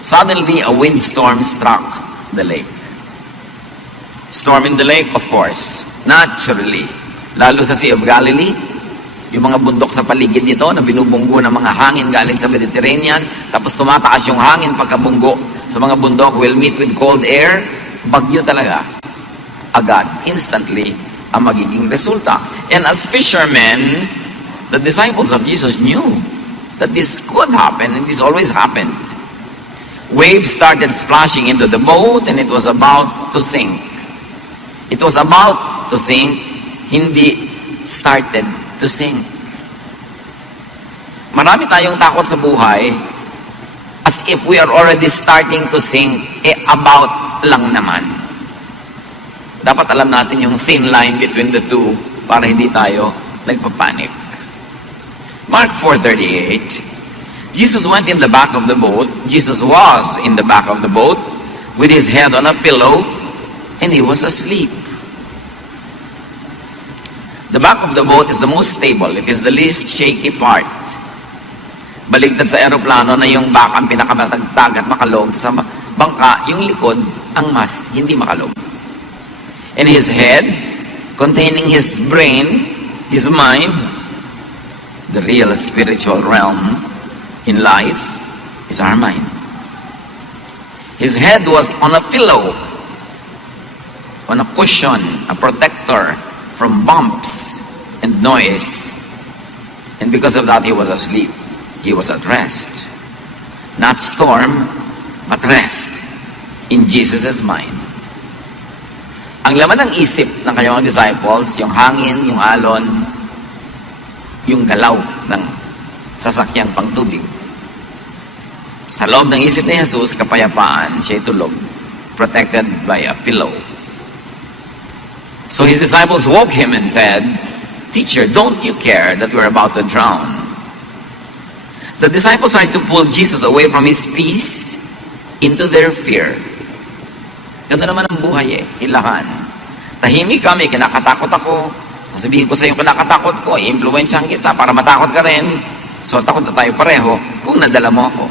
Suddenly, a windstorm struck the lake. Storm in the lake, of course, naturally. Lalo sa Sea of Galilee, yung mga bundok sa paligid nito na binubunggo ng mga hangin galing sa Mediterranean, tapos tumataas yung hangin pagkabunggo sa mga bundok, will meet with cold air, bagyo talaga. Agad, instantly, ang magiging resulta. And as fishermen, the disciples of Jesus knew that this could happen, and this always happened. Waves started splashing into the boat, and it was about to sink. It was about to sink, hindi started to sink. Marami tayong takot sa buhay as if we are already starting to sink, about lang naman. Dapat alam natin yung thin line between the two para hindi tayo nagpapanik. Mark 4:38, Jesus went in the back of the boat. Jesus was in the back of the boat with his head on a pillow, and he was asleep. The back of the boat is the most stable. It is the least shaky part. Baligtad sa aeroplano na yung back ang pinakamatagtag at makalog, sa bangka, yung likod ang mas hindi makalog. And his head, containing his brain, his mind, the real spiritual realm in life is our mind. His head was on a pillow, on a cushion, a protector from bumps and noise. And because of that, he was asleep. He was at rest. Not storm, but rest in Jesus' mind. Ang laman ng isip ng kanyang disciples, yung hangin, yung alon, yung galaw ng sasakyang pangtubig. Sa loob ng isip ni Jesus, kapayapaan, siya tulog, protected by a pillow. So his disciples woke him and said, "Teacher, don't you care that we're about to drown?" The disciples tried to pull Jesus away from his peace into their fear. Ganda naman ang buhay hilahan. Tahimik kami, kinakatakot ako. Sabihin ko sa iyo, kinakatakot ko, i-influensyahan kita para matakot ka rin. So takot na tayo pareho kung nadala mo ako.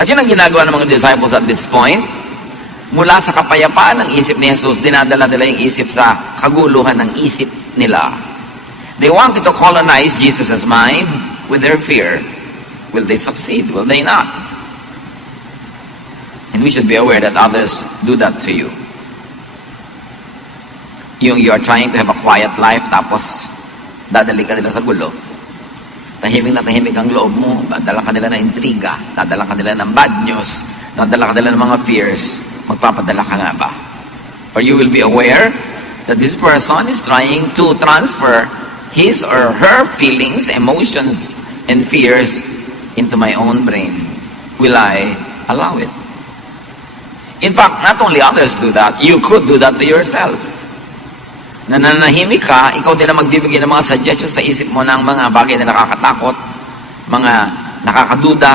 At yun ang ginagawa ng mga disciples at this point. Mula sa kapayapaan ng isip ni Jesus, dinadala-dala yung isip sa kaguluhan ng isip nila. They wanted to colonize Jesus' mind with their fear. Will they succeed? Will they not? And we should be aware that others do that to you. You are trying to have a quiet life, tapos dadali ka nila sa gulo. Tahimik na tahimik ang loob mo, dadala ka nila ng intriga, dadala ka nila ng bad news, dadala ka nila ng mga fears. Magpapadala ka nga ba? Or you will be aware that this person is trying to transfer his or her feelings, emotions, and fears into my own brain. Will I allow it? In fact, not only others do that, you could do that to yourself. Nananahimik ka, ikaw din ang magbibigay ng mga suggestions sa isip mo ng mga bagay na nakakatakot, mga nakakaduda,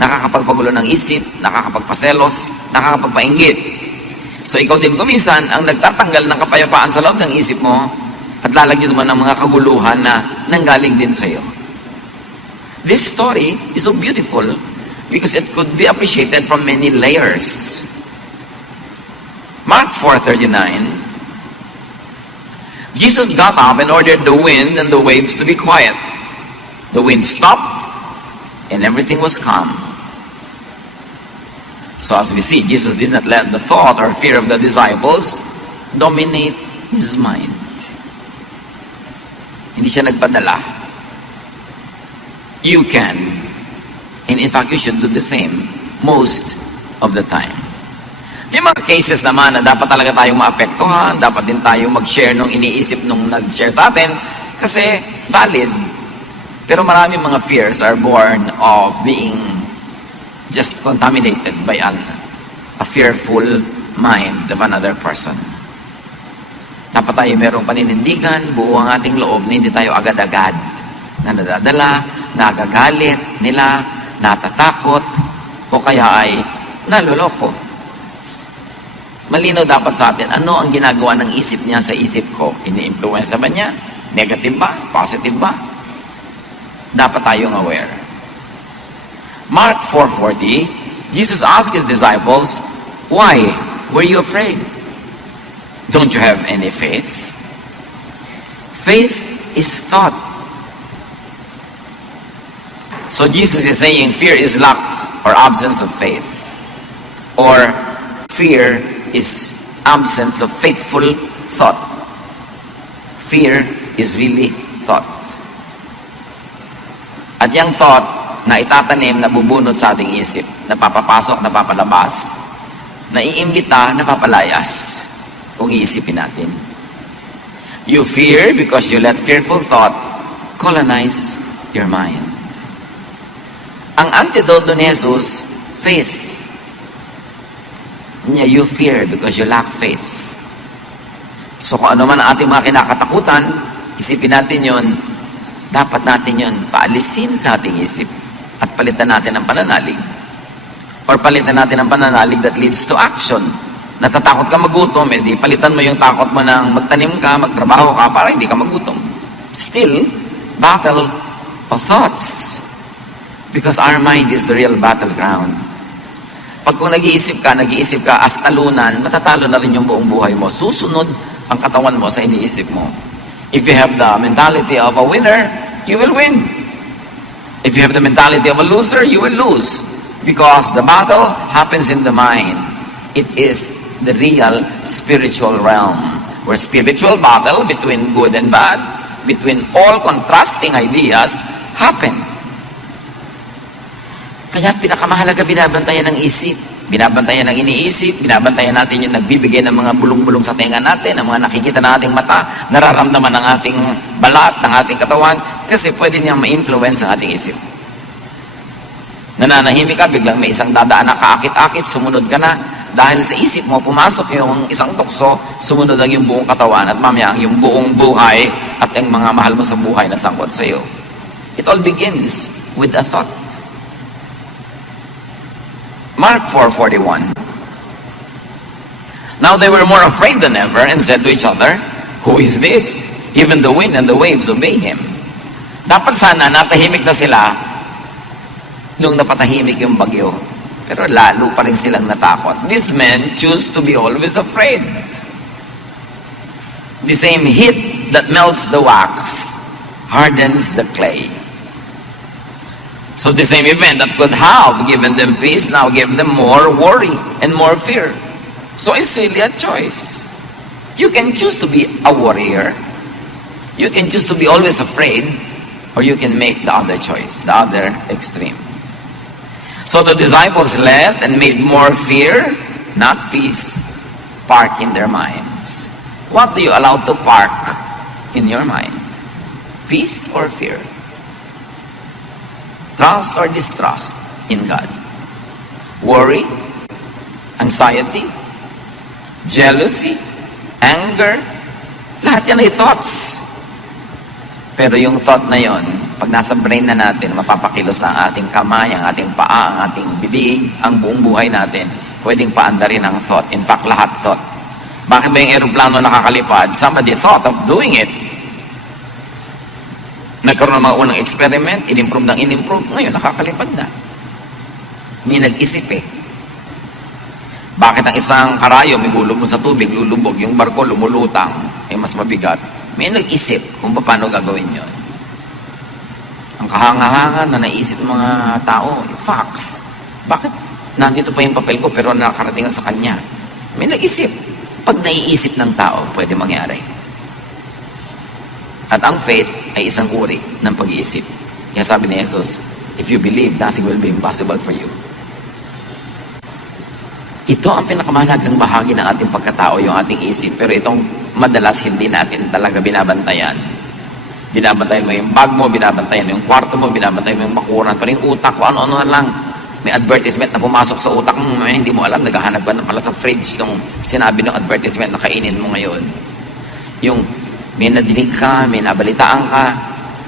nakakapagpagulo ng isip, nakakapagpaselos, nakakapagpainggit. So ikaw din kuminsan ang nagtatanggal ng kapayapaan sa loob ng isip mo at lalagyan mo ng mga kaguluhan na nanggaling din sa iyo. This story is so beautiful because it could be appreciated from many layers. Mark 4:39, Jesus got up and ordered the wind and the waves to be quiet. The wind stopped and everything was calm. So as we see, Jesus did not let the thought or fear of the disciples dominate his mind. Hindi siya nagpadala. You can. And in fact, you should do the same most of the time. Yung mga cases naman na dapat talaga tayong maapektuhan, dapat din tayong mag-share nung iniisip nung nag-share sa atin kasi valid. Pero maraming mga fears are born of being just contaminated by a fearful mind of another person. Dapat tayo merong paninindigan, buo ang ating loob na hindi tayo agad-agad na nadadala, nagagalit nila, natatakot, o kaya ay naloloko. Malinaw dapat sa atin, ano ang ginagawa ng isip niya sa isip ko? Ini-influence ba niya? Negative ba? Positive ba? Dapat tayong aware. Mark 4:40, Jesus asked his disciples, "Why were you afraid? Don't you have any faith?" Faith is thought. So Jesus is saying fear is lack or absence of faith. Or fear is absence of faithful thought. Fear is really thought. At yung thought na itatanim, na bubunot sa ating isip, napapapasok, napapalabas, naiimbita, napapalayas, kung iisipin natin. You fear because you let fearful thought colonize your mind. Ang antidote ni Jesus, faith. You fear because you lack faith. So kung ano man ang ating mga kinakatakutan, isipin natin yon, dapat natin yon paalisin sa ating isip at palitan natin ang pananalig. Or palitan natin ang pananalig that leads to action. Natatakot ka magutom, edi palitan mo yung takot mo ng magtanim ka, magtrabaho ka para hindi ka magutom. Still, battle of thoughts. Because our mind is the real battleground. Pag kung nag-iisip ka as talunan, matatalo na rin yung buong buhay mo. Susunod ang katawan mo sa iniisip mo. If you have the mentality of a winner, you will win. If you have the mentality of a loser, you will lose. Because the battle happens in the mind. It is the real spiritual realm, where spiritual battle between good and bad, between all contrasting ideas, happen. Kaya pinakamahalaga, binabantayan ng isip, binabantayan ng iniisip, binabantayan natin yung nagbibigay ng mga bulong-bulong sa tenga natin, ng mga nakikita ng ating mata, nararamdaman ng ating balat, ng ating katawan, kasi pwede niyang ma-influence ang ating isip. Nananahimik ka, biglang may isang dadaan na kaakit-akit, sumunod ka na, dahil sa isip mo, pumasok yung isang tukso, sumunod ang yung buong katawan, at mamaya ang yung buong buhay, at ang mga mahal mo sa buhay na sangkot sa iyo. It all begins with a thought. Mark 4:41. Now they were more afraid than ever and said to each other, "Who is this? Even the wind and the waves obey him." Dapat sana natahimik na sila nung napatahimik yung bagyo. Pero lalo pa rin silang natakot. These men choose to be always afraid. The same heat that melts the wax hardens the clay. So the same event that could have given them peace now gave them more worry and more fear. So it's really a choice. You can choose to be a warrior. You can choose to be always afraid. Or you can make the other choice, the other extreme. So the disciples let and made more fear, not peace, park in their minds. What do you allow to park in your mind? Peace or fear? Trust or distrust in God? Worry, anxiety, jealousy, anger, lahat yan ay thoughts. Pero yung thought na yon, pag nasa brain na natin, mapapakilos ang ating kamay, ang ating paa, ang ating bibig, ang buong buhay natin, pwedeng paandarin ang thought. In fact, lahat thought. Bakit ba yung aeroplano nakakalipad? Somebody thought of doing it. Nagkaroon ng mga unang experiment, in-improve, ngayon nakakalipad na. Hindi nag-isip eh. Bakit ang isang karayo, may hulog mo sa tubig, lulubog, yung barko lumulutang, mas mabigat. May nag-isip kung paano gagawin yon. Ang kahangahangan na naisip ng mga tao, facts. Bakit nandito pa yung papel ko pero nakarating sa kanya? May nag-isip. Pag naiisip ng tao, pwede mangyari. At ang faith ay isang uri ng pag-iisip. Kaya sabi ni Jesus, if you believe, nothing will be impossible for you. Ito ang pinakamahalagang bahagi ng ating pagkatao, yung ating isip. Pero itong madalas hindi natin talaga binabantayan. Binabantayan mo yung bag mo, binabantayan mo yung kwarto mo, binabantayan mo yung bakuran, pero yung utak ko, ano-ano na lang. May advertisement na pumasok sa utak mo, hindi mo alam, naghahanap ka na pala sa fridge nung sinabi ng advertisement na kainin mo ngayon. Yung may nadinig ka, may nabalitaan ka,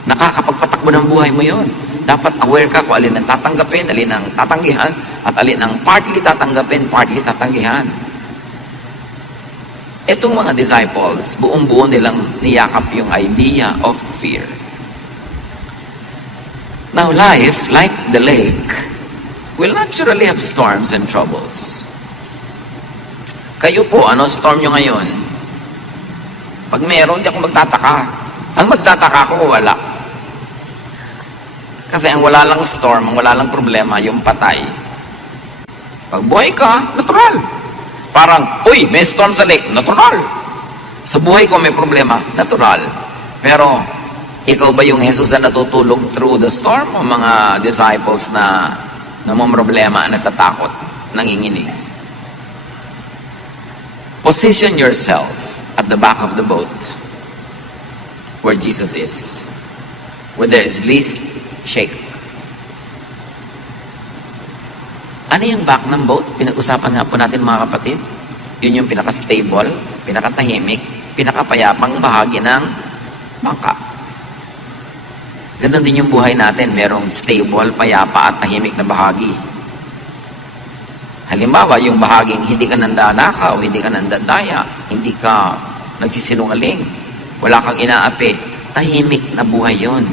nakakapagpatakbo ng buhay mo yon. Dapat aware ka kung alin ang tatanggapin, alin ang tatanggihan, at alin ang partly tatanggapin, partly tatanggihan. Itong mga disciples, buong-buo nilang niyakap yung idea of fear. Now life, like the lake, will naturally have storms and troubles. Kayo po, ano storm nyo ngayon? Pag meron, di ako magtataka. Ang magtataka ko, wala. Kasi ang wala lang storm, ang wala lang problema, yung patay. Pag buhay ka, natural. Parang, uy, may storm sa lake, natural. Sa buhay ko may problema, natural. Pero, ikaw ba yung Jesus na natutulog through the storm o mga disciples na problema, natatakot, nanginginig? Position yourself at the back of the boat where Jesus is, where there is least shake. Ano yung back ng boat? Pinag-usapan nga po natin mga kapatid. Yun yung pinaka-stable, pinaka-tahimik, pinaka-payapang bahagi ng bangka. Ganon din yung buhay natin. Merong stable, payapa at tahimik na bahagi. Halimbawa, yung bahaging hindi ka nandanakaw, hindi ka nandadaya, hindi ka nagsisinungaling, wala kang inaapi, tahimik na buhay yon.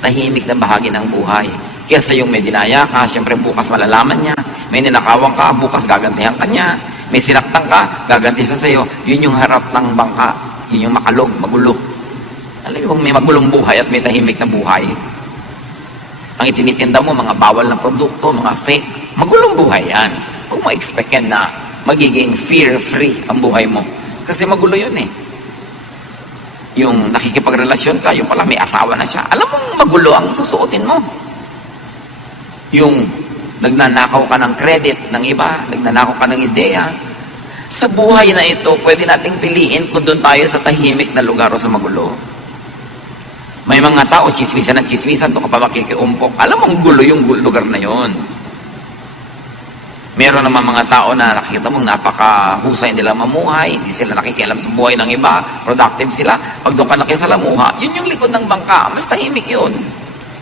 Tahimik na bahagi ng buhay. Kesa yung may dinaya ka, siyempre bukas malalaman niya. May ninakawan ka, bukas gagantihan ka niya. May sinaktan ka, gaganti sa sayo. Yun yung harap ng bangka. Yun yung makalog, magulo. Alam mo, may magulong buhay at may tahimik na buhay. Ang itinitinda mo, mga bawal na produkto, mga fake, magulong buhay yan. Huwag mo expect yan na magiging fear-free ang buhay mo. Kasi magulo yun eh. Yung nakikipagrelasyon ka, yung pala may asawa na siya. Alam mong magulo ang susuotin mo. Yung nagnanakaw ka ng credit ng iba, nagnanakaw ka ng ideya. Sa buhay na ito, pwede nating piliin kung doon tayo sa tahimik na lugar o sa magulo. May mga tao, chismisan at chismisan, doon ka pa makikiumpok. Alam mong gulo yung lugar na yon. Meron naman mga tao na nakikita mong napakahusay nila mamuhay, hindi sila nakikialam sa buhay ng iba, productive sila. Pag doon ka nakisalamuha, yun yung likod ng bangka, mas tahimik yun.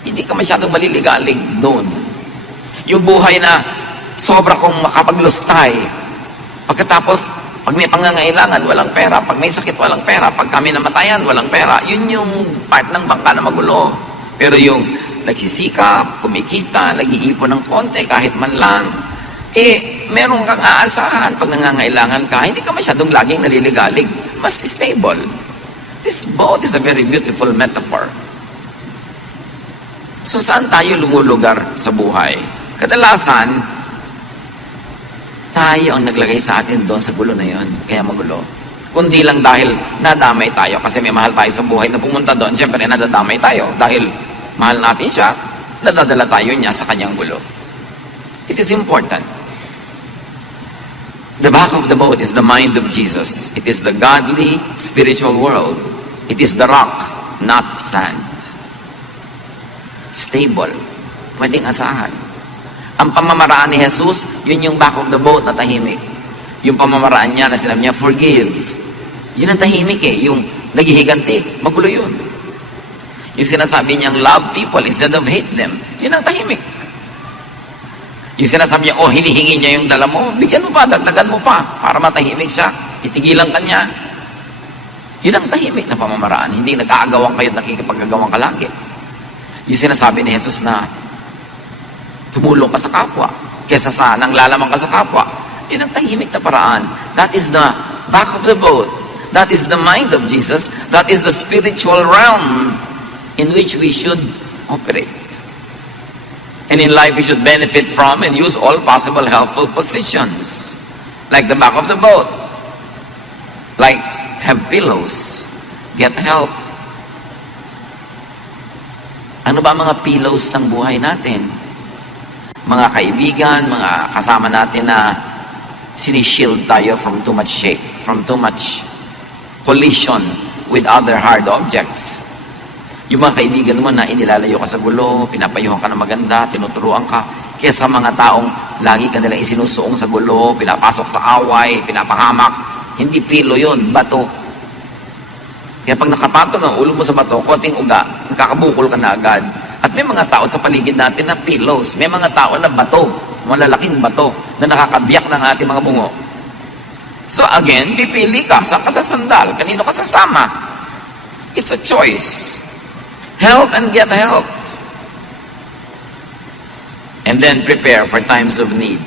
Hindi ka masyadong maliligalig doon. Yung buhay na sobra kong makapaglustay. Pagkatapos, pag may pangangailangan, walang pera. Pag may sakit, walang pera. Pag kami namatayan, walang pera. Yun yung part ng bangka na magulo. Pero yung nagsisikap, kumikita, nag-iipon ng konti, kahit man lang, meron kang aasahan pag nangangailangan ka, hindi ka masyadong laging naliligalig, mas stable. This boat is a very beautiful metaphor. So saan tayo lumulugar sa buhay? Kadalasan, tayo ang naglagay sa atin doon sa gulo na yon, kaya magulo. Kundi lang dahil nadamay tayo, kasi may mahal tayo sa buhay na pumunta doon, siyempre nadadamay tayo. Dahil mahal natin siya, nadadala tayo niya sa kanyang gulo. It is important. The back of the boat is the mind of Jesus. It is the godly, spiritual world. It is the rock, not sand. Stable. Pwedeng asahan. Ang pamamaraan ni Jesus, yun yung back of the boat na tahimik. Yung pamamaraan niya na sinabi niya, forgive. Yun ang tahimik eh. Yung naghihiganti, magulo yun. Yung sinasabi niyang love people instead of hate them, yun ang tahimik. Yung sinasabi niya, hinihingi niya yung dala mo, bigyan mo pa, dagdagan mo pa, para matahimik siya, titigilan ka niya. Yun ang tahimik na pamamaraan. Hindi nag-aagawang kayo at nakikipag-agawang ka lagi. Yung sinasabi ni Jesus na, tumulong ka sa kapwa, kesa sa nanglalamang ka sa kapwa. Yun ang tahimik na paraan. That is the back of the boat. That is the mind of Jesus. That is the spiritual realm in which we should operate. And in life, we should benefit from and use all possible helpful positions. Like the back of the boat. Like, have pillows. Get help. Ano ba mga pillows ng buhay natin? Mga kaibigan, mga kasama natin na sinishield tayo from too much shake, from too much collision with other hard objects. Yung mga kaibigan mo na inilalayo ka sa gulo, pinapayuhan ka ng maganda, tinuturuan ka, kesa mga taong lagi ka nilang isinusuong sa gulo, pinapasok sa away, pinapahamak, hindi pilo yun, bato. Kaya pag nakapatong ang ulo mo sa bato, konting uga, nakakabukol ka na agad. At may mga tao sa paligid natin na pillows, may mga tao na bato, malalaking bato, na nakakabiyak ng ating mga bungo. So again, pipili ka, saan ka sa sandal, kanino ka sasama. It's a choice. Help and get helped. And then prepare for times of need.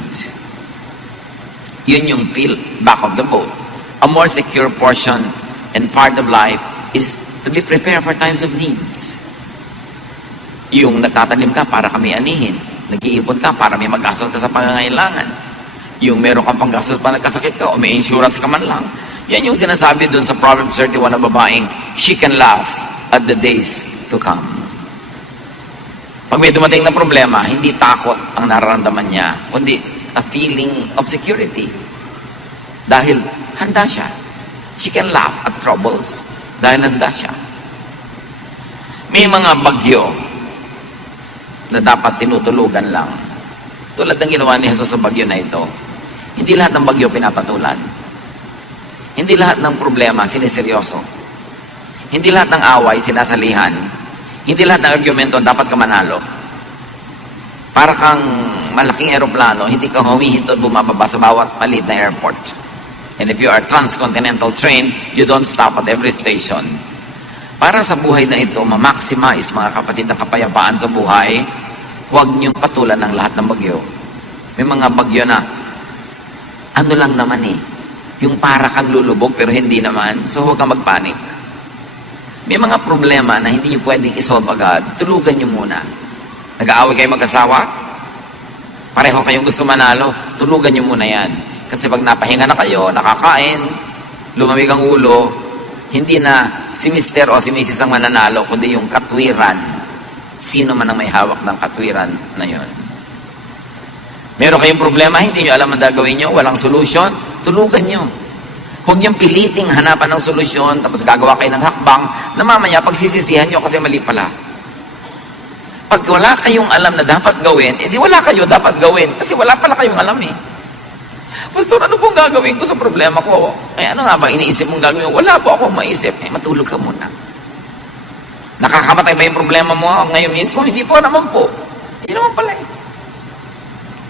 Yun yung back of the boat. A more secure portion and part of life is to be prepared for times of needs. Yung nagtatanim ka para kami anihin. Nag-iipon ka para may mag-gastos ka sa pangangailangan. Yung meron kang panggastos pa nagkasakit ka o may insurance ka man lang. Yan yung sinasabi dun sa Proverbs 31 na babaeng, she can laugh at the days to come. Pag may dumating na problema, hindi takot ang nararamdaman niya, kundi a feeling of security. Dahil handa siya. She can laugh at troubles dahil handa siya. May mga bagyo na dapat tinutulugan lang. Tulad ng ginawa ni Jesus sa bagyo na ito. Hindi lahat ng bagyo pinapatulan. Hindi lahat ng problema siniseryoso. Hindi lahat ng away sinasalihan. Hindi lahat ng argumento dapat ka manalo. Para kang malaking eroplano, hindi ka humihinto at bumababa sa bawat maliit na airport. And if you are transcontinental train, you don't stop at every station. Para sa buhay na ito, ma-maximize mga kapatid ang kapayapaan sa buhay, huwag niyong patulan ng lahat ng bagyo. May mga bagyo na, ano lang naman yung para kang lulubog pero hindi naman, so huwag kang magpanik. May mga problema na hindi niyo pwedeng isolve agad, tulugan niyo muna. Nag-aaway kayo mag-asawa? Pareho kayong gusto manalo, tulugan niyo muna yan. Kasi pag napahinga na kayo, nakakain, lumamig ang ulo, hindi na si Mr. o si Mrs. ang mananalo, kundi yung katwiran. Sino man ang may hawak ng katwiran na yon. Meron kayong problema, hindi nyo alam ang gagawin nyo, walang solusyon, tulugan nyo. Huwag niyong piliting hanapan ng solusyon, tapos gagawa kayo ng hakbang, na mamaya pagsisisihan nyo kasi mali pala. Pag wala kayong alam na dapat gawin, edi wala kayo dapat gawin, kasi wala pala kayong alam Pastor, ano pong gagawin ko sa problema ko? Ano nga ba iniisip mong gagawin? Wala po akong maisip. Matulog ka muna. Nakakamatay ba yung problema mo ngayon mismo? Hindi po naman po. Hindi naman pala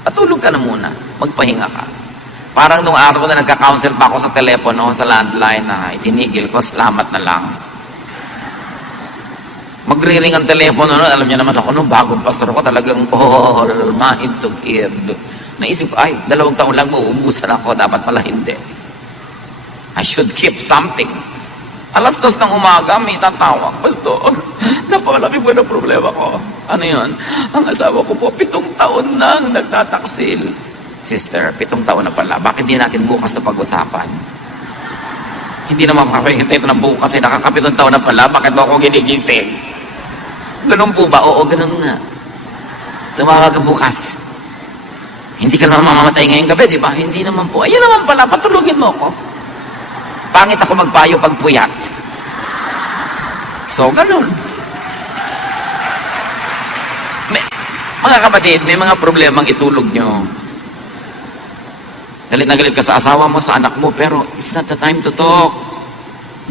Matulog ka na muna. Magpahinga ka. Parang nung araw na nagka-counsel pa ako sa telepono, sa landline, na itinigil ko, salamat na lang. Magre-ring ang telepono, alam niya naman ako, nung bagong pastor ko, talagang all mind to give. Naisip ko, 2 taon lang mauubusan ako, dapat pala hindi. I should keep something. 2:00 ng umaga, may tatawag, Pastor, napakalaki po na problema ko. Ano yun? Ang asawa ko po, 7 taon nang nagtataksil. Sister, 7 taon na pala, bakit di natin bukas na pag-usapan? Hindi naman makakahintay ito ng bukas, nakaka-7 taon na pala, bakit mo ako ginigising? Ganun po ba? Oo, ganun nga. Tumawag ka bukas. Hindi ka naman mamamatay ngayong gabi, di ba? Hindi naman po. Ayun naman pala, patulugin mo ako. Pangit ako magpayo pag puyat. So, ganun. Mga kapatid, may mga problemang itulog nyo. Galit na galit ka sa asawa mo, sa anak mo, pero it's not the time to talk.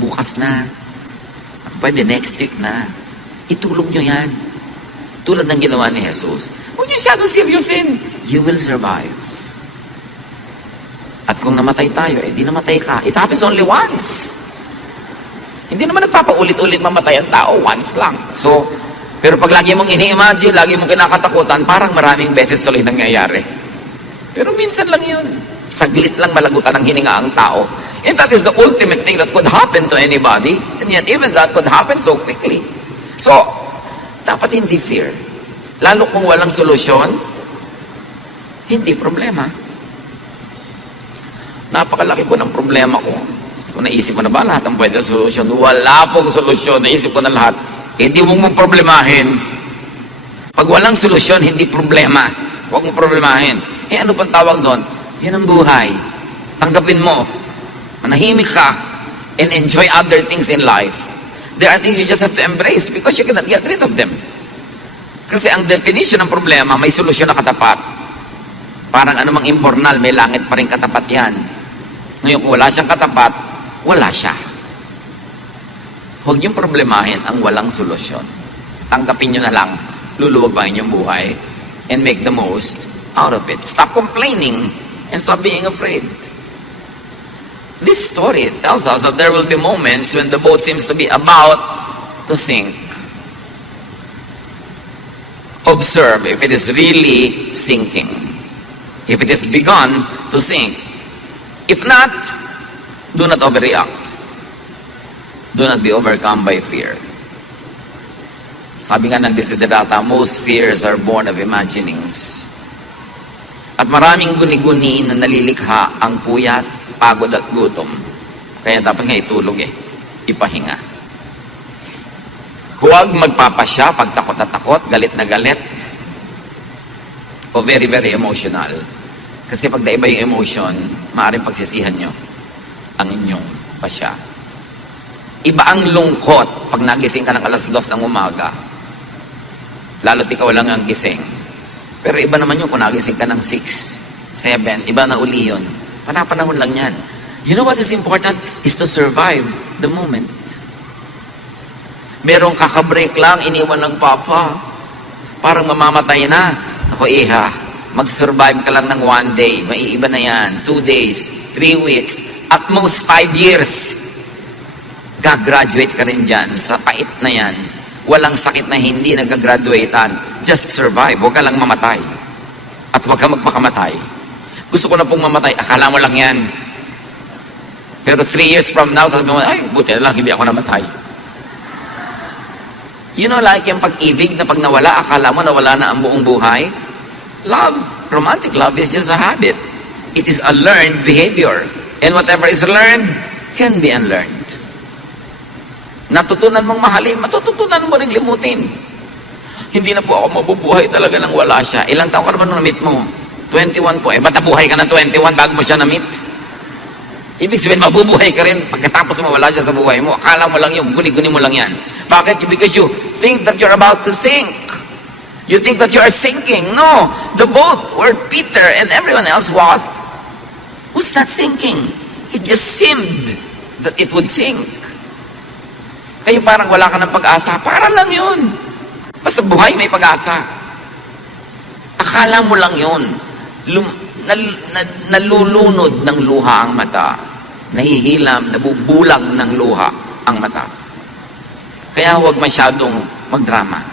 Bukas na. Pwede next week na. Itulog nyo yan. Tulad ng ginawa ni Jesus. Huwag nyo siyadong seryosin. You will survive. At kung namatay tayo, di namatay ka. It happens only once. Hindi naman nagpapaulit-ulit mamatay ang tao, once lang. So, pero pag lagi mong ini-imagine, lagi mong kinakatakutan, parang maraming beses tuloy nangyayari. Pero minsan lang yun. Saglit lang malagutan ng hininga ang tao. And that is the ultimate thing that could happen to anybody. And yet even that could happen so quickly. So, dapat hindi fear. Lalo kung walang solusyon, hindi problema. Napakalaki po ng problema ko. Kung naisip mo na ba lahat ang pwede na solusyon? Wala pong solusyon. Naisip ko na lahat. Hindi mong problemahin. Pag walang solusyon, hindi problema. Huwag mong problemahin. Ano pang tawag doon? Yan ang buhay. Tanggapin mo. Manahimik ka and enjoy other things in life. There are things you just have to embrace because you cannot get rid of them. Kasi ang definition ng problema, may solusyon na katapat. Parang anumang imbornal, may langit pa rin katapat yan. Ngayon, kung wala siyang katapat, wala siya. Huwag niyong problemahin ang walang solusyon. Tanggapin niyo na lang, luluwag ba inyong buhay, and make the most out of it. Stop complaining and stop being afraid. This story tells us that there will be moments when the boat seems to be about to sink. observe if it is really sinking. If it has begun to sink. If not, do not overreact. Do not be overcome by fear. Sabi nga ng Desiderata, most fears are born of imaginings. At maraming guni-guni na nalilikha ang puyat, pagod at gutom. Kaya dapat nga itulog ipahinga. Huwag magpapasya pag takot na takot, galit na galit, o very, very emotional. Kasi pag naiba yung emotion, maaaring pagsisihan nyo ang inyong pasya. Iba ang lungkot pag nagising ka ng alas 2 ng umaga. Lalo't ikaw lang ang gising. Pero iba naman yun kung nagising ka ng 6, 7, iba na uli yun. Panapanahon lang yan. You know what is important? Is to survive the moment. Merong kakabreak lang, iniwan ng papa. Parang mamamatay na. Ako, iha, mag-survive ka lang ng 1 day. Maiiba na yan. 2 days, 3 weeks, at most 5 years. Gagraduate ka rin dyan. Sa pait na yan. Walang sakit na hindi nagagraduatean. Just survive. Huwag ka lang mamatay. At huwag ka magpakamatay. Gusto ko na pong mamatay. Akala mo lang yan. Pero 3 years from now, sabi mo, ay, buti na lang, hindi ako namatay. You know, like yung pag-ibig na pag nawala, akala mo nawala na ang buong buhay. Love, romantic love is just a habit. It is a learned behavior. And whatever is learned can be unlearned. Natutunan mong mahalin, matututunan mo ring limutin. Hindi na po ako mabubuhay talaga nang wala siya. Ilang taon ka naman nung na-meet mo? 21 po. Ba't nabuhay ka na 21 bago mo siya na-meet? Ibig sabihin, mabubuhay ka rin pagkatapos mawala siya sa buhay mo. Akala mo lang yun, guni-guni mo lang yan. Bakit? Because you think that you're about to sink. You think that you are sinking. No, the boat where Peter and everyone else was not sinking. It just seemed that it would sink. Kayo parang wala ka ng pag-asa. Para lang yun. Basta buhay may pag-asa. Akala mo lang yun. Nalulunod ng luha ang mata. Nahihilam, nabubulag ng luha ang mata. Kaya huwag masyadong magdrama.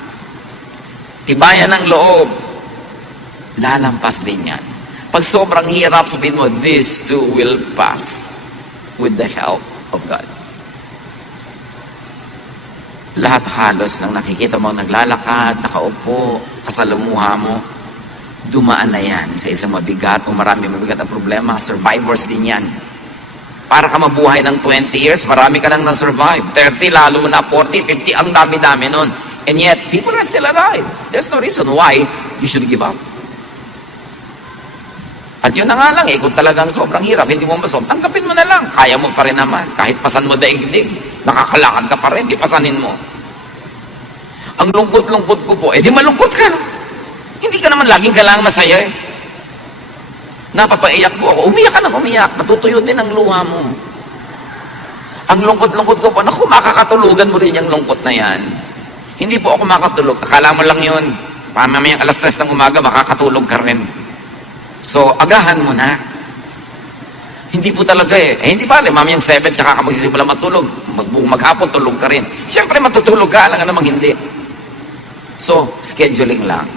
Tibayan ng loob. Lalampas din yan. Pag sobrang hirap, sabihin mo, this too will pass with the help of God. Lahat halos ng nakikita mo, naglalakad, nakaupo, kasalumuha mo, dumaan na yan sa isang mabigat o marami mabigat ang problema. Survivors din yan. Para ka mabuhay ng 20 years, marami ka nang na-survive. 30, lalo na 40, 50, ang dami-dami nun. And yet, people are still alive. There's no reason why you should give up. At yun na nga lang kung talagang sobrang hirap, hindi mo masolve, tanggapin mo na lang. Kaya mo pa rin naman. Kahit pasan mo daigdig, nakakalakad ka pa rin, di pasanin mo. Ang lungkot-lungkot ko po, di malungkot ka. Hindi ka naman laging kailangang masaya Napapaiyak po ako. Umiyak ka nang umiyak. Matutuyo din ang luha mo. Ang lungkot-lungkot ko po, naku, makakatulugan mo rin yung lungkot na yan. Hindi po ako makatulog. Akala mo lang yun. Mamayang alas 3 ng umaga, makakatulog ka rin. So, agahan mo na. Hindi po talaga hindi pala, mamayang 7, tsaka ka magsisimula matulog. Maghapon, tulog ka rin. Siyempre, matutulog ka, alam nga namang hindi. So, scheduling lang.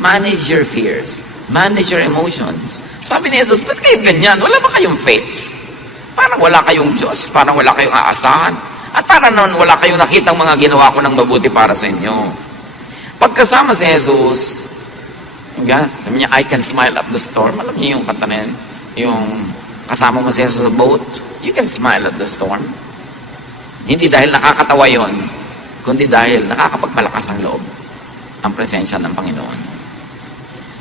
Manage your fears. Manage your emotions. Sabi ni Jesus, ba't kayo ganyan? Wala ba kayong faith? Parang wala kayong Diyos. Parang wala kayong aasahan. At parang naman wala kayong nakitang mga ginawa ko ng mabuti para sa inyo. Pagkasama si Jesus, sabi niya, I can smile at the storm. Alam niyo yung kanta na yan? Yung kasama mo si Jesus sa boat, you can smile at the storm. Hindi dahil nakakatawa yon, kundi dahil nakakapagpalakas ang loob ang presensya ng Panginoon.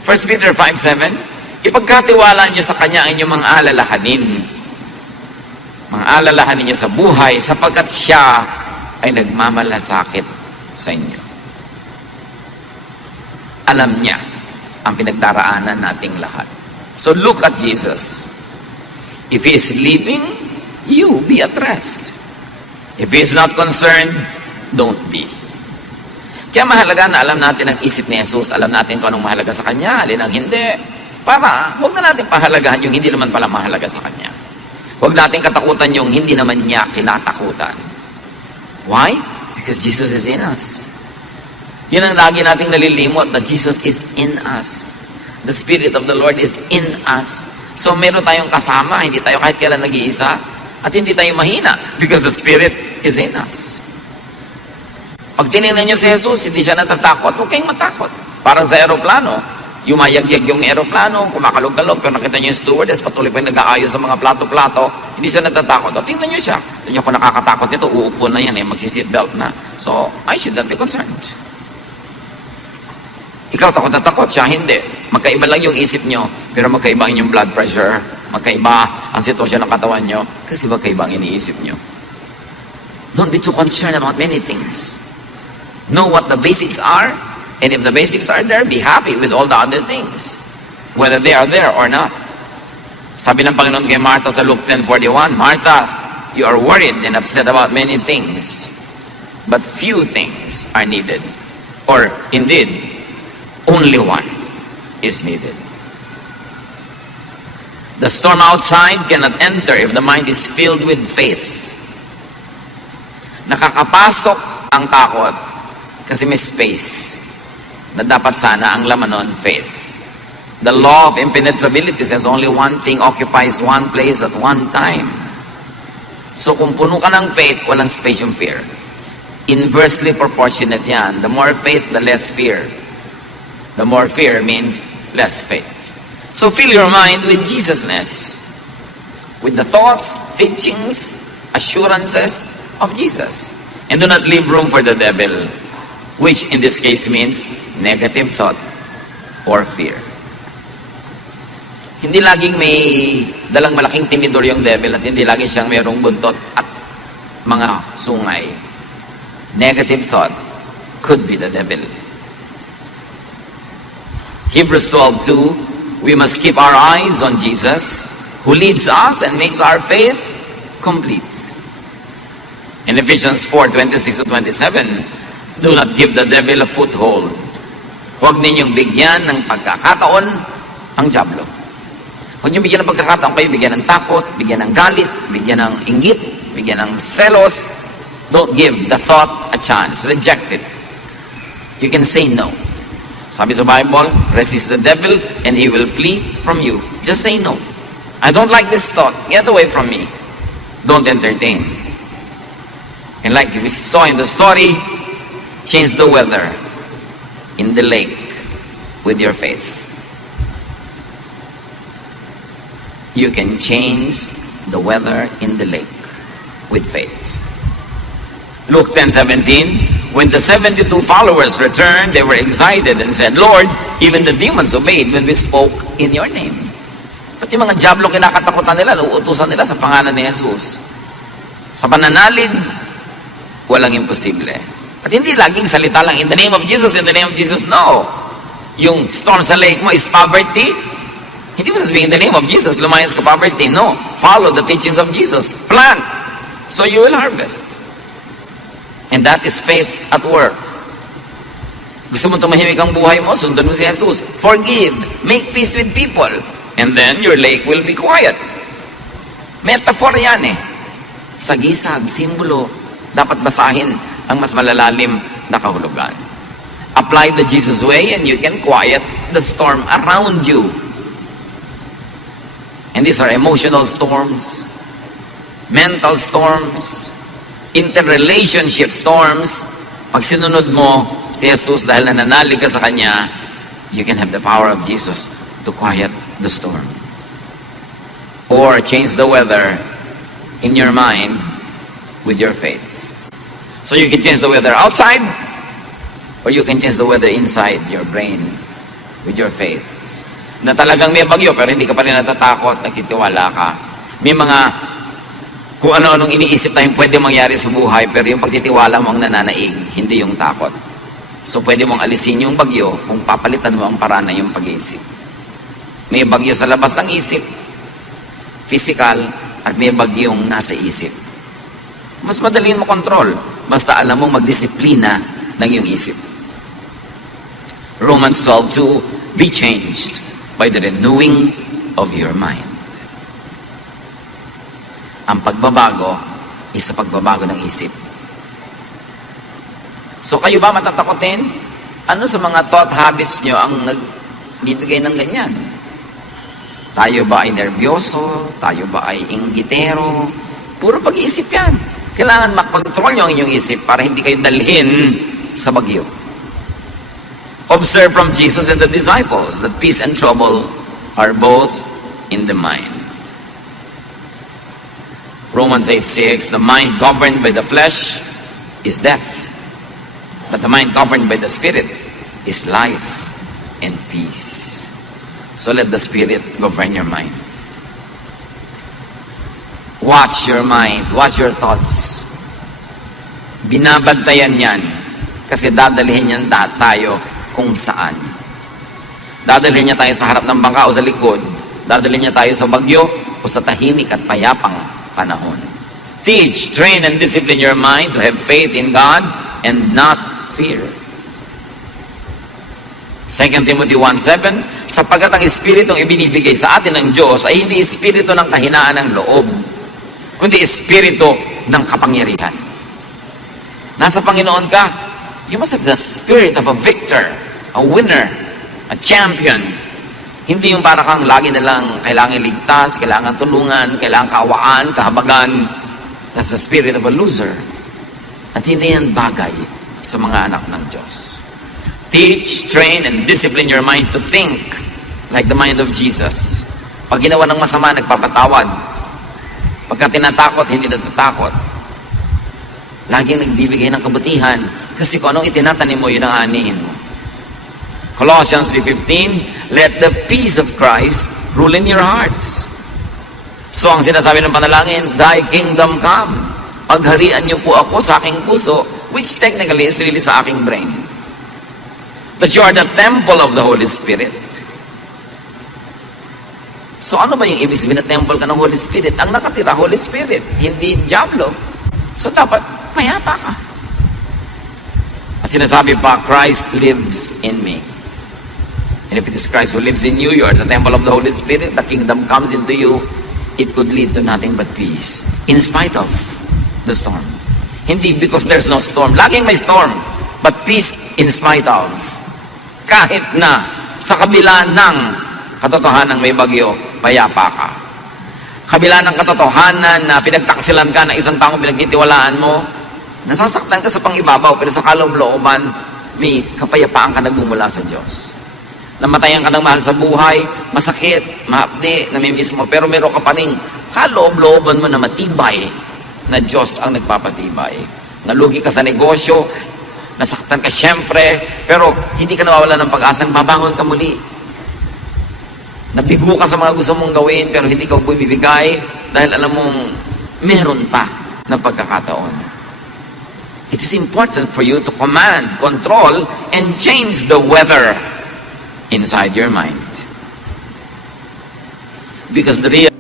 1 Peter 5:7, ipagkatiwala niyo sa Kanya ang inyong mga alalahanin. Mga alalahanin niyo sa buhay sapagkat Siya ay nagmamalasakit sa inyo. Alam niya ang pinagdaraanan nating lahat. So look at Jesus. If He is sleeping, you be at rest. If He is not concerned, don't be. Kaya mahalaga na alam natin ang isip ni Jesus, alam natin kung anong mahalaga sa Kanya, alin ang hindi. Para, huwag na natin pahalagahan yung hindi naman pala mahalaga sa Kanya. Huwag natin katakutan yung hindi naman niya kinatakutan. Why? Because Jesus is in us. Yun ang lagi nating nalilimot, that Jesus is in us. The Spirit of the Lord is in us. So meron tayong kasama, hindi tayo kahit kailan nag-iisa, at hindi tayo mahina because the Spirit is in us. Pag tinignan nyo si Jesus, hindi siya natatakot, huwag kayong matakot. Parang sa aeroplano, yumayagyag yung aeroplano, kumakalog-kalog, pero nakita nyo yung stewardess, patuloy pa yung nag-aayos sa mga plato-plato, hindi siya natatakot. O tingnan nyo siya. Sabi nyo, kung nakakatakot nito, uupo na yan, magsi-seatbelt na. So, I should not be concerned. Ikaw takot na takot, siya hindi. Magkaiba lang yung isip nyo, pero magkaiba yung blood pressure, magkaiba ang sitwasyon ng katawan nyo, kasi magkaiba ang iniisip nyo. Don't be too concerned about many things. Know what the basics are, and if the basics are there, be happy with all the other things, whether they are there or not. Sabi ng Panginoon kay Martha sa Luke 10:41, Martha, you are worried and upset about many things, but few things are needed. Or, indeed, only one is needed. The storm outside cannot enter if the mind is filled with faith. Nakakapasok ang takot kasi may space na dapat sana ang laman nun, faith. The law of impenetrability says only one thing occupies one place at one time. So kung puno ka ng faith, walang space yung fear. Inversely proportionate yan. The more faith, the less fear. The more fear means less faith. So fill your mind with Jesusness, with the thoughts, teachings, assurances of Jesus. And do not leave room for the devil, which in this case means negative thought or fear. Hindi laging may dalang malaking timidor yung devil at hindi laging siyang mayroong buntot at mga sungay. Negative thought could be the devil. Hebrews 12:2, we must keep our eyes on Jesus, who leads us and makes our faith complete. In Ephesians 4:26-27, do not give the devil a foothold. Huwag ninyong bigyan ng pagkakataon ang diablo. Huwag ninyong bigyan ng pagkakataon kayo, bigyan ng takot, bigyan ng galit, bigyan ng inggit, bigyan ng selos. Don't give the thought a chance. Reject it. You can say no. Sabi sa Bible, resist the devil and he will flee from you. Just say no. I don't like this thought. Get away from me. Don't entertain. And like we saw in the story, change the weather in the lake with your faith. You can change the weather in the lake with faith. Luke 10:17, when the 72 followers returned, they were excited and said, Lord, even the demons obeyed when we spoke in your name. Pati mga diablo kinakatakutan nila, uutusan nila sa pangalan ni Jesus. Sa pananalig, walang imposible. At hindi laging salita lang, in the name of Jesus, in the name of Jesus. No. Yung storm sa lake mo is poverty. Hindi mo sasabihin, in the name of Jesus, lumayas ka poverty. No. Follow the teachings of Jesus. Plant. So you will harvest. And that is faith at work. Gusto mo tumahimik ang buhay mo, sundan mo si Jesus. Forgive. Make peace with people. And then your lake will be quiet. Metaphor yan eh. Sagisag, simbolo. Dapat basahin ang mas malalalim na kahulugan. Apply the Jesus way and you can quiet the storm around you. And these are emotional storms, mental storms, interrelationship storms. Pag sinunod mo si Jesus dahil nananalig ka sa Kanya, you can have the power of Jesus to quiet the storm. Or change the weather in your mind with your faith. So you can change the weather outside, or you can change the weather inside your brain with your faith. Na talagang may bagyo, pero hindi ka pa rin natatakot, nagtitiwala ka. May mga kung ano-anong iniisip tayong pwede mangyari sa buhay, pero yung pagtitiwala mo ang nananaig, hindi yung takot. So pwede mong alisin yung bagyo kung papalitan mo ang paraan na yung pag-iisip. May bagyo sa labas ng isip, physical, at may bagyong nasa isip. Mas madaling mo control, basta alam mo magdisiplina ng iyong isip. Romans 12:2, be changed by the renewing of your mind. Ang pagbabago is sa pagbabago ng isip. So kayo ba matatakotin? Ano sa mga thought habits nyo ang nagbibigay ng ganyan? Tayo ba ay nervyoso? Tayo ba ay inggitero? Puro pag-iisip yan. Kailangan makontrol nyo ang inyong isip para hindi kayo dalhin sa bagyo. Observe from Jesus and the disciples that peace and trouble are both in the mind. Romans 8:6, the mind governed by the flesh is death, but the mind governed by the Spirit is life and peace. So let the Spirit govern your mind. Watch your mind, watch your thoughts. Binabantayan yan kasi dadalhin yan tayo kung saan. Dadalhin niya tayo sa harap ng bangka o sa likod. Dadalhin niya tayo sa bagyo o sa tahimik at payapang panahon. Teach, train, and discipline your mind to have faith in God and not fear. 2 Timothy 1:7, sapagkat ang Espiritong ibinibigay sa atin ng Diyos ay hindi Espiritu ng kahinaan ng loob, kundi Espiritu ng kapangyarihan. Nasa Panginoon ka, you must have the spirit of a victor, a winner, a champion. Hindi yung para kang lagi na lang kailangan iligtas, kailangan tulungan, kailangan kaawaan, kahabagan. That's the spirit of a loser. At hindi yan bagay sa mga anak ng Diyos. Teach, train, and discipline your mind to think like the mind of Jesus. Pag ginawa ng masama, nagpapatawad. Pagka tinatakot, hindi natatakot. Laging nagbibigay ng kabutihan. Kasi kung anong itinatanim mo, yun ang aanihin mo. Colossians 3:15, let the peace of Christ rule in your hearts. So ang sinasabi ng panalangin, thy kingdom come. Pagharian niyo po ako sa aking puso, which technically is really sa aking brain. That you are the temple of the Holy Spirit. So ano ba yung ibig sabihin na temple ka ng Holy Spirit? Ang nakatira, Holy Spirit, hindi Diablo. So dapat payapa ka. At sinasabi pa, Christ lives in me. And if it is Christ who lives in you, you are the temple of the Holy Spirit, the kingdom comes into you, it could lead to nothing but peace. In spite of the storm. Hindi because there's no storm. Laging may storm. But peace in spite of. Kahit na sa kabila ng katotohanan may bagyo, payapa ka. Kabila ng katotohanan na pinagtaksilan ka ng isang taong pinagtitiwalaan mo, nasasaktan ka sa pangibabaw, pero sa kaloob-looban, may kapayapaan ka nagmumula sa Diyos. Namatayan ka ng mahal sa buhay, masakit, mahapdi, namimiss mo, pero meron ka pa rin kaloob-looban mo na matibay na Diyos ang nagpapatibay. Nalugi ka sa negosyo, nasaktan ka siyempre, pero hindi ka nawawala ng pag-asang babangon ka muli. Nabigo ka sa mga gusto mong gawin, pero hindi ka bumibigay dahil alam mong meron pa na pagkakataon. It is important for you to command, control, and change the weather inside your mind. Because the real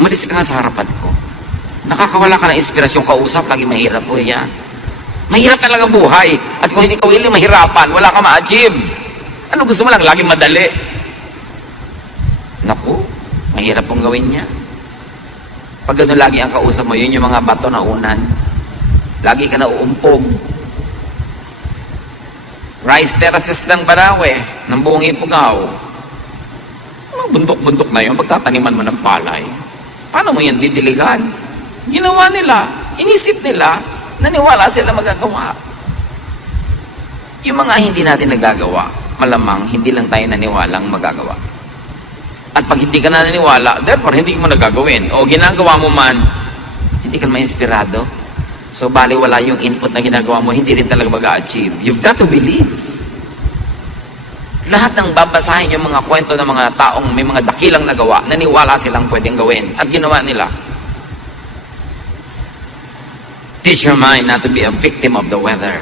umalis ka nga sa harapan ko. Nakakawala ka ng inspirasyon kausap, lagi mahirap po yan. Mahirap talaga buhay. At kung hindi ka willing mahirapan, wala ka ma-achieve. Ano gusto mo lang? Lagi madali. Naku, mahirap pong gawin niya. Pag gano'n lagi ang kausap mo, yun yung mga bato na unan. Lagi ka na uumpog. Rice terraces lang Barawe, ng buong Ifugao. Mga bundok-bundok na yun, pagtataniman mo ng palay. Paano mo yan didiligan? Ginawa nila, inisip nila, Naniwala sila magagawa. Yung mga hindi natin nagagawa, malamang hindi lang tayo naniwalang magagawa. At pag hindi ka na naniwala, therefore hindi mo nagagawin. O ginagawa mo man, hindi ka ma-inspirado. So baliwala yung input na ginagawa mo, hindi rin talaga mag-a-achieve. You've got to believe. Lahat ng babasahin yung mga kwento ng mga taong may mga dakilang nagawa, naniwala silang pwedeng gawin. At ginawa nila. Teach your mind not to be a victim of the weather.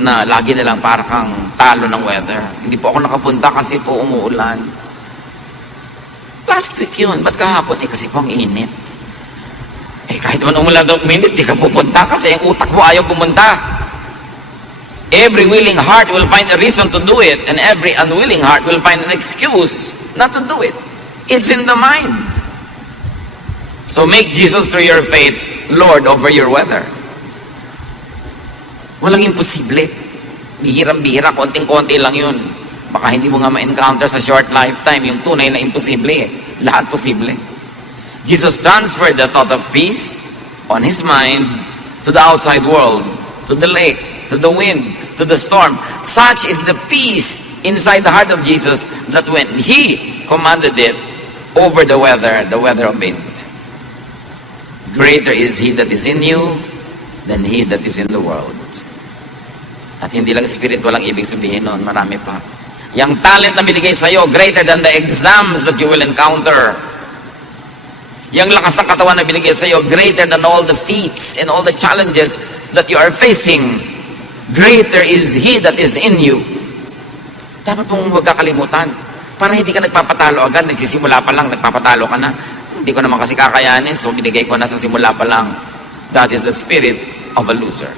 Na lagi na lang para kang talo ng weather. Hindi po ako nakapunta kasi po umuulan. Last week yun. Ba't kahapon? Kasi po ang init. Kahit man umulan daw minute, di ka pupunta kasi ang utak mo ayaw pumunta. Every willing heart will find a reason to do it, and every unwilling heart will find an excuse not to do it. It's in the mind. So make Jesus through your faith Lord over your weather. Walang imposible. Bihirang-bihira, konting-konti lang yun. Baka hindi mo nga ma-encounter sa short lifetime yung tunay na imposible. Lahat posible. Jesus transferred the thought of peace on his mind to the outside world, to the lake, to the wind, to the storm. Such is the peace inside the heart of Jesus that when he commanded it over the weather obeyed. Greater is he that is in you than he that is in the world. At hindi lang spiritual ang ibig sabihin nun, marami pa. Yung talent na binigay sa'yo, greater than the exams that you will encounter. Yung lakas ng katawan na binigay sa'yo, greater than all the feats and all the challenges that you are facing. Greater is he that is in you. Dapat mong huwag kakalimutan. Para hindi ka nagpapatalo agad, nagsisimula pa lang, nagpapatalo ka na. Hindi ko naman kasi kakayanin, so binigay ko na sa simula pa lang. That is the spirit of a loser.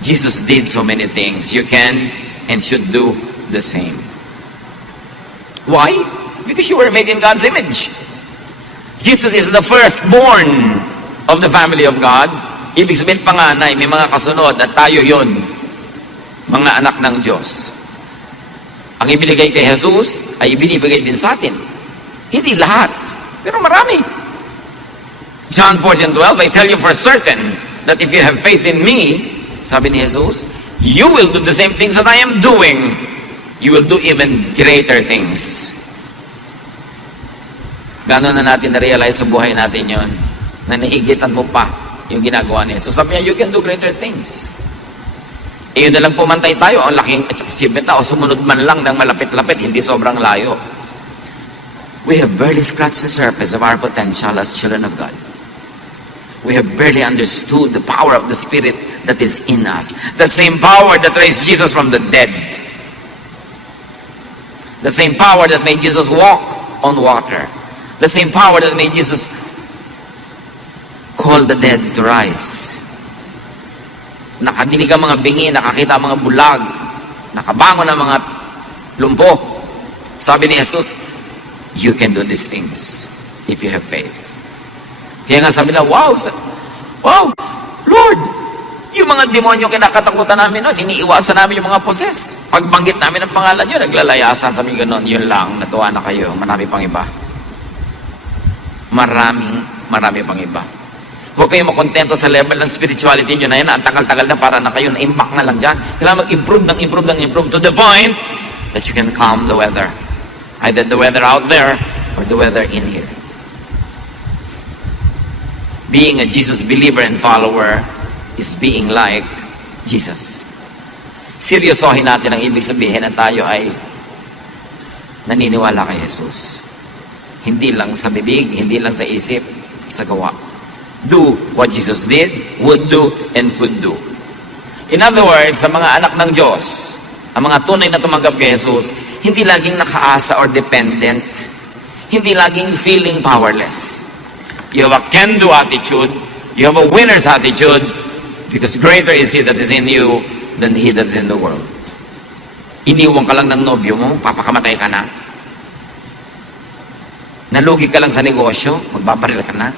Jesus did so many things. You can and should do the same. Why? Because you were made in God's image. Jesus is the firstborn of the family of God. Ibig sabihin panganay, may mga kasunod at tayo yon, mga anak ng Diyos. Ang ibinigay kay Jesus ay ibinibigay din sa atin. Hindi lahat, pero marami. John 14:12, I tell you for certain that if you have faith in me, sabi ni Jesus, you will do the same things that I am doing. You will do even greater things. Gano'n na natin na-realize sa buhay natin yon, na nahigitan mo pa yung ginagawa ni Jesus. Sabi niya, you can do greater things. Yun na lang pumantay tayo, ang laking achievement na, o sumunod man lang ng malapit-lapit, hindi sobrang layo. We have barely scratched the surface of our potential as children of God. We have barely understood the power of the Spirit that is in us. That same power that raised Jesus from the dead. That same power that made Jesus walk on water. The same power that made Jesus call the dead to rise. Nakadinig ang mga bingi, nakakita ang mga bulag, nakabangon ang mga lumpo. Sabi ni Jesus, you can do these things if you have faith. Kaya nga sabi na, wow, Lord, yung mga demonyo kinakatakutan namin noon, iniiwasan namin yung mga poses. Pagbanggit namin ang pangalan nyo, naglalayasan, sabi gano'n, yun lang, natuwa na kayo, marami pang iba. Marami pang iba. Huwag kayong makontento sa level ng spirituality nyo na yan, ang tagal-tagal na para na kayo, na-impact na lang dyan. Kailangan mag-improve to the point that you can calm the weather. Either the weather out there or the weather in here. Being a Jesus believer and follower is being like Jesus. Seryosohin natin ang ibig sabihin na tayo ay naniniwala kay Jesus. Hindi lang sa bibig, hindi lang sa isip, sa gawa. Do what Jesus did, would do, and could do. In other words, sa mga anak ng Diyos, ang mga tunay na tumanggap kay Jesus, hindi laging nakaasa or dependent. Hindi laging feeling powerless. You have a can-do attitude. You have a winner's attitude because greater is He that is in you than he that is in the world. Iniwan ka lang ng nobyo mo, papakamatay ka na. Nalugi ka lang sa negosyo, magbabaril ka na.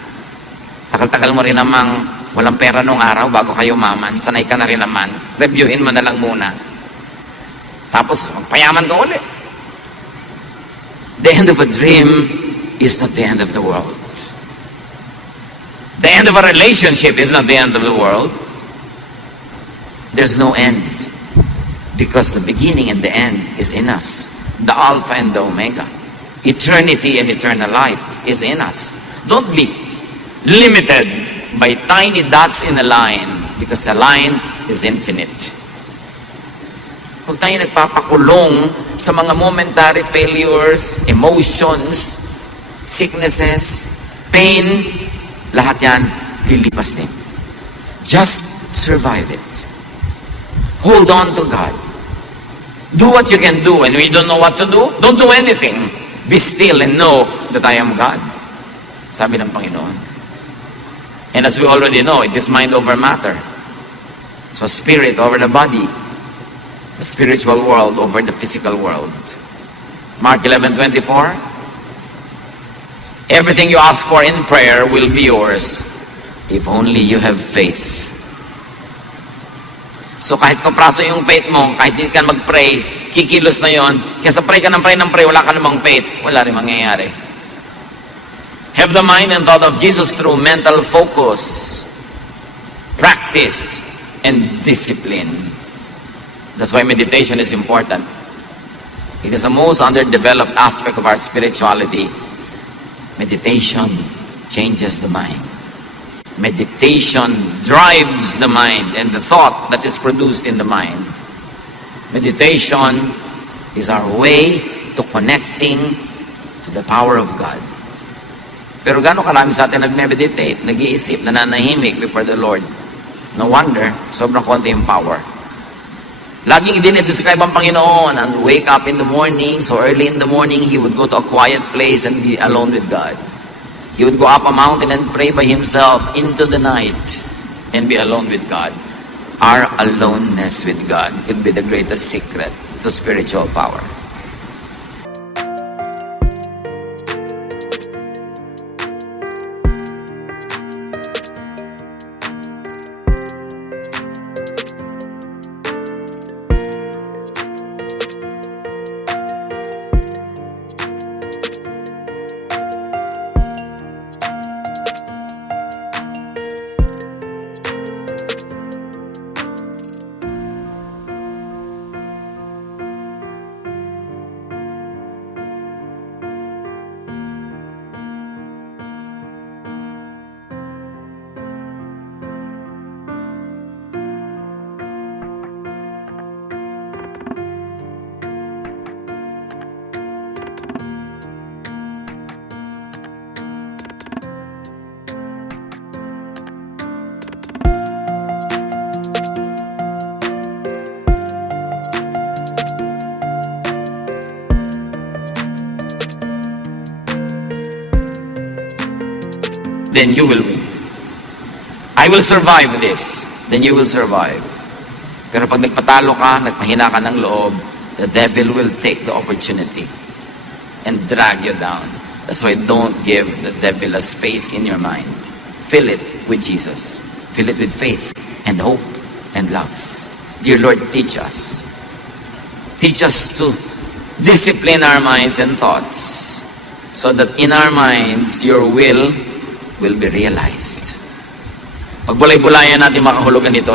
Tagal-tagal mo rin namang walang pera nung araw bago kayo maman. Sanay ka na rin naman. Reviewin mo na lang muna. Tapos, magpayaman ka ulit. The end of a dream is not the end of the world. The end of a relationship is not the end of the world. There's no end. Because the beginning and the end is in us. The Alpha and the Omega. Eternity and eternal life is in us. Don't be limited by tiny dots in a line, because a line is infinite. Huwag tayo nagpapakulong sa mga momentary failures, emotions, sicknesses, pain. Lahat yan, lilipas din. Just survive it. Hold on to God. Do what you can do, and when you don't know what to do, don't do anything. Be still and know that I am God. Sabi ng Panginoon. And as we already know, it is mind over matter. So spirit over the body. The spiritual world over the physical world. Mark 11:24. Everything you ask for in prayer will be yours if only you have faith. So kahit kupraso yung faith mo, kahit hindi ka mag-pray, kikilos na yon. Kaya sa pray ka ng pray, wala ka namang faith, wala rin mangyayari. Have the mind and thought of Jesus through mental focus, practice, and discipline. That's why meditation is important. It is the most underdeveloped aspect of our spirituality. Meditation changes the mind. Meditation drives the mind and the thought that is produced in the mind. Meditation is our way to connecting to the power of God. Pero gano'ng karami sa atin nag-meditate, nag-iisip, nananahimik before the Lord. No wonder, sobrang konti yung power. Laging dinidescribe ang Panginoon and wake up in the morning, so early in the morning, He would go to a quiet place and be alone with God. He would go up a mountain and pray by Himself into the night and be alone with God. Our aloneness with God could be the greatest secret to spiritual power. Then you will win. I will survive this. Then you will survive. Pero pag nagpatalo ka, nagpahina ka ng loob, the devil will take the opportunity and drag you down. That's why don't give the devil a space in your mind. Fill it with Jesus. Fill it with faith and hope and love. Dear Lord, teach us. Teach us to discipline our minds and thoughts so that in our minds, your will be realized. Pagbulay-bulayan natin makahulugan ito.